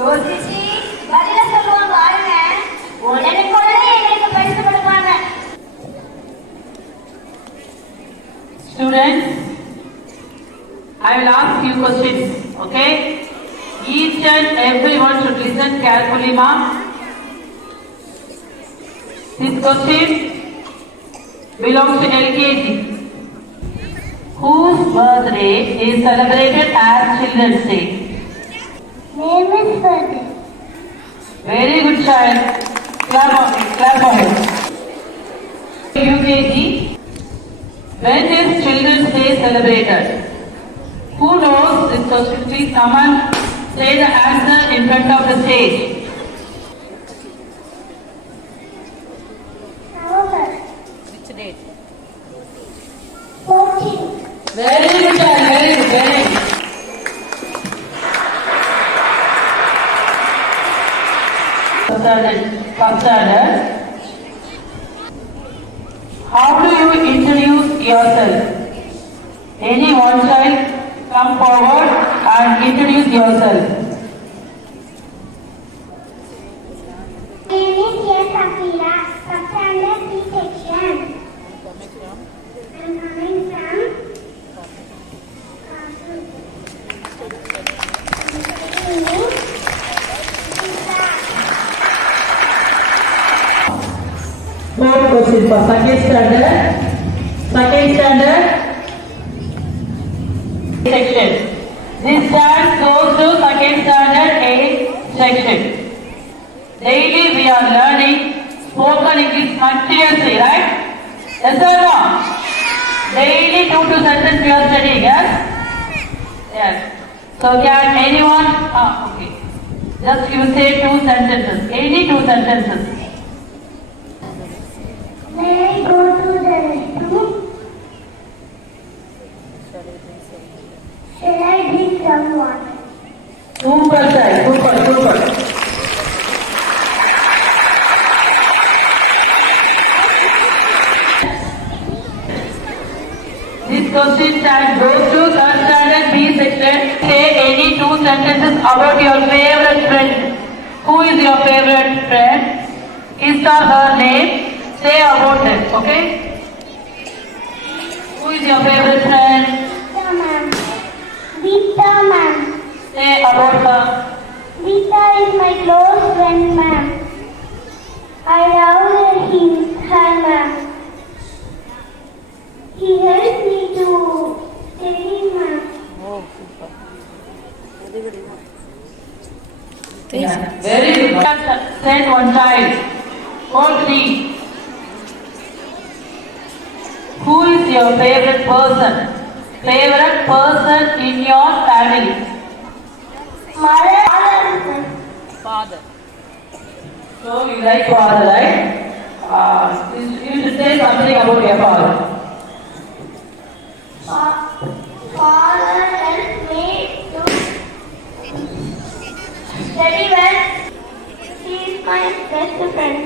யோசிச்சு Students, I will ask few questions, okay? Each and everyone should listen carefully, ma'am. This question belongs to LKG. Whose birthday is celebrated as Children's Day? Name is birthday. Very good child. Clap on it. UKG. When is Children's Day celebrated? Who knows this question? Please someone say the answer in front of the stage. November. Which date? 14. Very good child. Very good. Very good. First standard. How do you introduce yourself? Any one child come forward and introduce yourself. My name is Safira. Substandard C section. I'm coming from Fourth question for second standard. Second standard section. This chart goes to second standard A section. Daily we are learning spoken English continuously, right? Yes or no? Daily 2 to sentences we are studying, yes? Yes. So can anyone? Okay. Just you say 2 sentences. Any 2 sentences. May I go to the restroom? Shall I drink some water? Super child, super. This question tag goes to third standard B section. Say any 2 sentences about your favorite friend. Who is your favorite friend? His or her name. Say about them, okay? Who is your favorite friend? Vita ma'am. Vita ma'am. Say about her. Vita is my close friend ma'am. I love her ma'am. He helped me to study ma'am. Oh, super. Very good. Yeah. Very good. Send one child. All 3. Who is your favorite person? Favorite person in your family? Mother. Father. So you like father, right? You should say something about your father. Father helped me to study well. He is my best friend.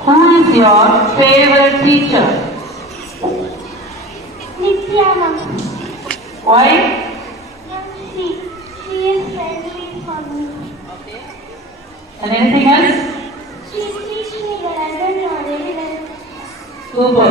Who is your favorite teacher? Nitya ma'am. Why? She is friendly for me. Okay. And anything else? She teaches me the lesson already well. Super.